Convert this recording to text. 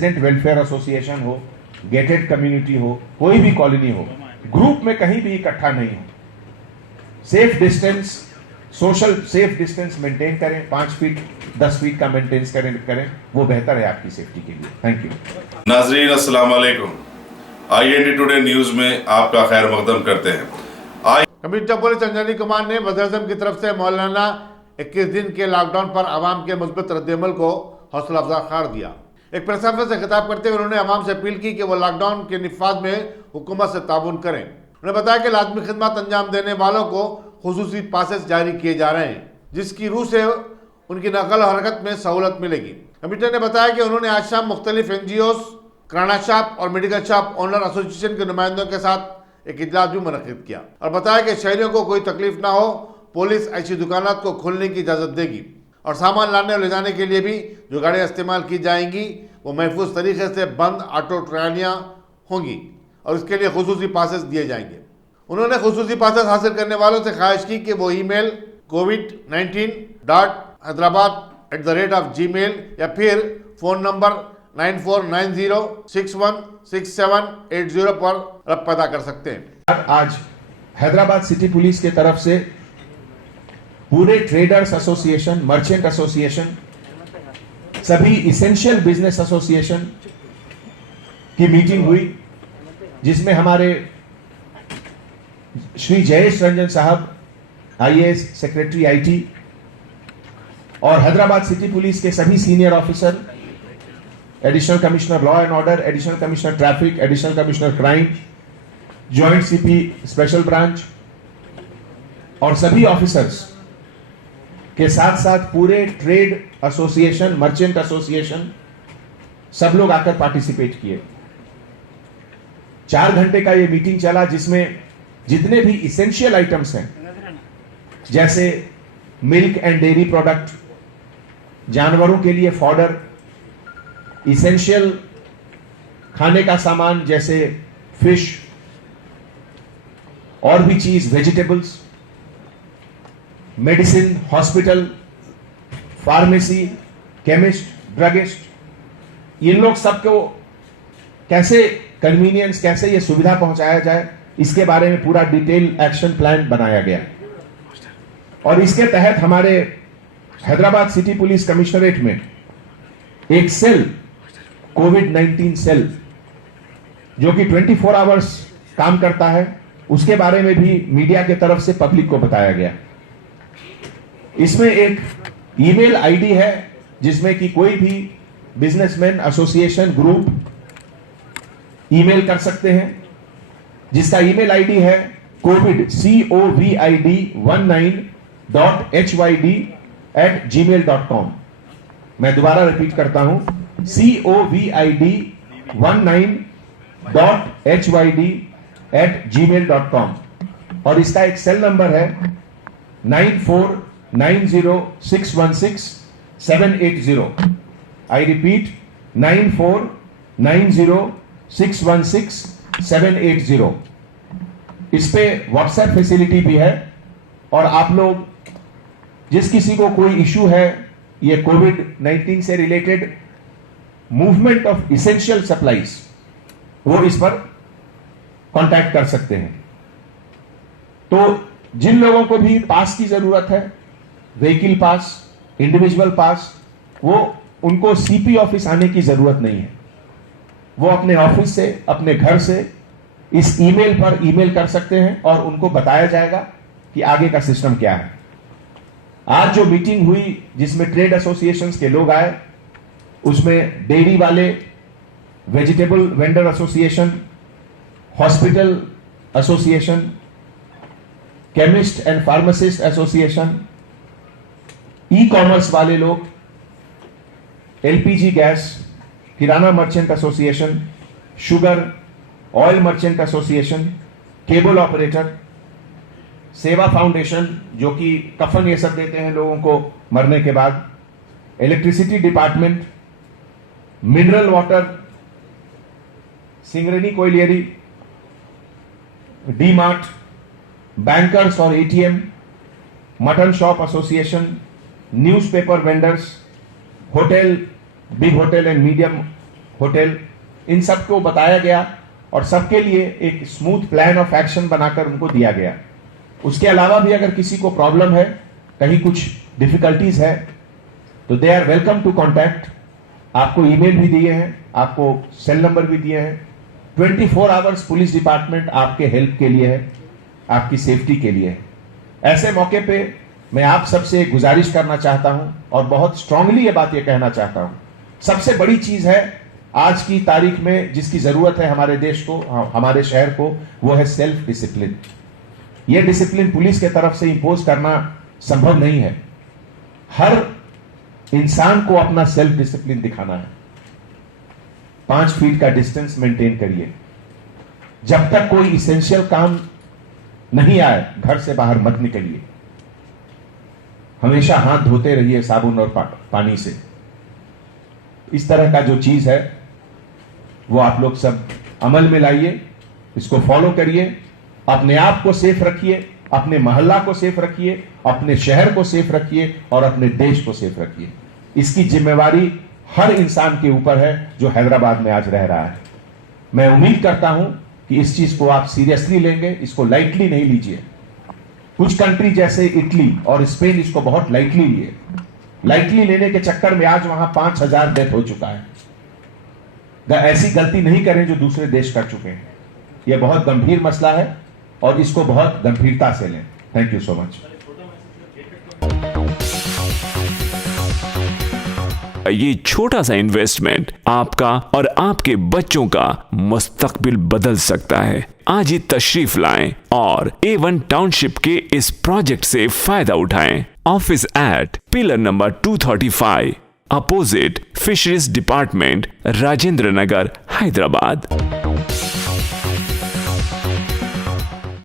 Resident welfare association हो, gated community हो, कोई भी कॉलोनी हो, ग्रुप में कहीं भी इकट्ठा नहीं हो, safe distance, social safe distance maintain करें, 5 फीट 10 फीट का मेंटेन करें, वो बेहतर है आपकी सेफ्टी के लिए। Thank you. नाजरीन अस्सलाम वालेकुम, IND टुडे न्यूज में आपका खैर मकदम करते हैं। कमिश्नर पुलिस अंजनी कुमार ने वज़ीर-ए-आज़म की तरफ से मौलाना 21 दिन के लॉकडाउन पर आवाम के मुस्बत रद्द-ए-अमल को हौसला अफजा करार दिया। एक प्रेस कॉन्फ्रेंस से खिताब करते हुए उन्होंने आवाम से अपील की कि वो लॉकडाउन के निफाज में हुकूमत से ताउन करें। उन्होंने बताया कि लाजमी खिदमत अंजाम देने वालों को खुसूसी पासेस जारी किए जा रहे हैं, जिसकी रूह से उनकी नकल हरकत में सहूलत मिलेगी। कमिश्नर ने बताया कि उन्होंने आज शाम मुख्तलिफ NGOs, किराना शॉप और मेडिकल शॉप ओनर एसोसिएशन के नुमाइंदों के साथ एक इजलास भी मुनक्किद किया और बताया कि शहरियों को कोई तकलीफ ना हो, पुलिस ऐसी दुकानात को खोलने की इजाज़त देगी और सामान लाने और ले जाने के लिए भी जो गाड़ियाँ इस्तेमाल की जाएंगी वो महफूज तरीके से बंद ऑटो ट्रैलियाँ होंगी और इसके लिए खुसूसी पासेस दिए जाएंगे। उन्होंने खुसूसी पासेस हासिल करने वालों से ख्वाहिश की कि वो ईमेल covid19.hyderabad@gmail या फिर फ़ोन नंबर 9490616780 पर रब्ता कर सकते हैं। आज हैदराबाद सिटी पुलिस के तरफ से पूरे ट्रेडर्स एसोसिएशन, मर्चेंट एसोसिएशन, सभी इसेंशियल बिजनेस एसोसिएशन की मीटिंग हुई, जिसमें हमारे श्री जयेश रंजन साहब IAS सेक्रेटरी IT और हैदराबाद सिटी पुलिस के सभी senior officer, additional commissioner law and order, additional commissioner traffic, additional commissioner crime, joint CP special branch और सभी ऑफिसर्स के साथ साथ पूरे ट्रेड एसोसिएशन, मर्चेंट एसोसिएशन, सब लोग आकर पार्टिसिपेट किए। 4 घंटे का ये मीटिंग चला, जिसमें जितने भी इसेंशियल आइटम्स हैं जैसे मिल्क एंड डेयरी प्रोडक्ट, जानवरों के लिए फॉडर, इसेंशियल खाने का सामान जैसे फिश और भी चीज, vegetables, medicine, hospital, pharmacy, chemist, druggist, इन लोग सबको कैसे कन्वीनियंस, कैसे ये सुविधा पहुंचाया जाए, इसके बारे में पूरा डिटेल एक्शन प्लान बनाया गया। और इसके तहत हमारे हैदराबाद सिटी पुलिस कमिश्नरेट में एक सेल, कोविड-19 सेल, जो कि 24 आवर्स काम करता है, उसके बारे में भी मीडिया के तरफ से पब्लिक को बताया गया। इसमें एक ईमेल ID है जिसमें कि कोई भी बिजनेसमैन, एसोसिएशन, ग्रुप ईमेल कर सकते हैं, जिसका ईमेल ID है covid19.hyd@gmail.com। मैं दोबारा रिपीट करता हूं, covid19.hyd@gmail.com और इसका एक सेल नंबर है 9490616780। I repeat 9490616780। इस पे व्हाट्सएप फैसिलिटी भी है और आप लोग जिस किसी को कोई इशू है ये कोविड-19 से related, movement of essential supplies, वो इस पर कांटेक्ट कर सकते हैं। तो जिन लोगों को भी पास की जरूरत है, व्हीकल पास, इंडिविजुअल पास, वो उनको CP ऑफिस आने की जरूरत नहीं है। वो अपने ऑफिस से, अपने घर से इस ईमेल पर ईमेल कर सकते हैं और उनको बताया जाएगा कि आगे का सिस्टम क्या है। आज जो मीटिंग हुई जिसमें ट्रेड एसोसिएशंस के लोग आए, उसमें डेयरी वाले, vegetable vendor association, hospital association, chemist and pharmacist association, e-commerce वाले लोग, LPG गैस, किराना merchant association, sugar, oil merchant association, cable operator, Seva foundation जो कि कफन ये सब देते हैं लोगों को मरने के बाद, electricity department, mineral water, Singareni colliery, DMart, bankers और ATM, mutton shop association, newspaper vendors, hotel, big hotel and medium hotel, इन सबको बताया गया और सबके लिए एक स्मूथ प्लान ऑफ एक्शन बनाकर उनको दिया गया। उसके अलावा भी अगर किसी को प्रॉब्लम है, कहीं कुछ डिफिकल्टीज है, तो they are welcome to contact. आपको ईमेल भी दिए हैं, आपको सेल नंबर भी दिए हैं। 24 आवर्स पुलिस डिपार्टमेंट आपके हेल्प के लिए है, आपकी सेफ्टी के लिए है। ऐसे मौके पे मैं आप सबसे गुजारिश करना चाहता हूं और बहुत स्ट्रांगली ये बात ये कहना चाहता हूं, सबसे बड़ी चीज है आज की तारीख में जिसकी जरूरत है हमारे देश को, हमारे शहर को, वो है सेल्फ डिसिप्लिन। ये डिसिप्लिन पुलिस के तरफ से इंपोज करना संभव नहीं है। हर इंसान को अपना सेल्फ डिसिप्लिन दिखाना है। 5 फीट का डिस्टेंस मेंटेन करिए। जब तक कोई इसेंशियल काम नहीं आए, घर से बाहर मत निकलिए। हमेशा हाथ धोते रहिए साबुन और पानी से। इस तरह का जो चीज है वो आप लोग सब अमल में लाइए, इसको फॉलो करिए। अपने आप को सेफ रखिए, अपने मोहल्ला को सेफ रखिए, अपने शहर को सेफ रखिए और अपने देश को सेफ रखिए। इसकी जिम्मेवारी हर इंसान के ऊपर है जो हैदराबाद में आज रह रहा है। मैं उम्मीद करता हूं कि इस चीज को आप सीरियसली लेंगे, इसको लाइटली नहीं लीजिए। कुछ कंट्री जैसे इटली और स्पेन इसको बहुत लाइटली लिए। लाइटली लेने के चक्कर में आज वहां 5000 डेथ हो चुका है। ऐसी गलती नहीं करें जो दूसरे देश कर चुके हैं। यह बहुत गंभीर मसला है और इसको बहुत गंभीरता से लें। Thank you so much. ये छोटा सा इन्वेस्टमेंट आपका और आपके बच्चों का मुस्तकबिल बदल सकता है। आज ही तशरीफ लाएं और A1 टाउनशिप के इस प्रोजेक्ट से फायदा उठाएं। Office at pillar number 235 opposite fisheries department, Rajendra Nagar, Hyderabad.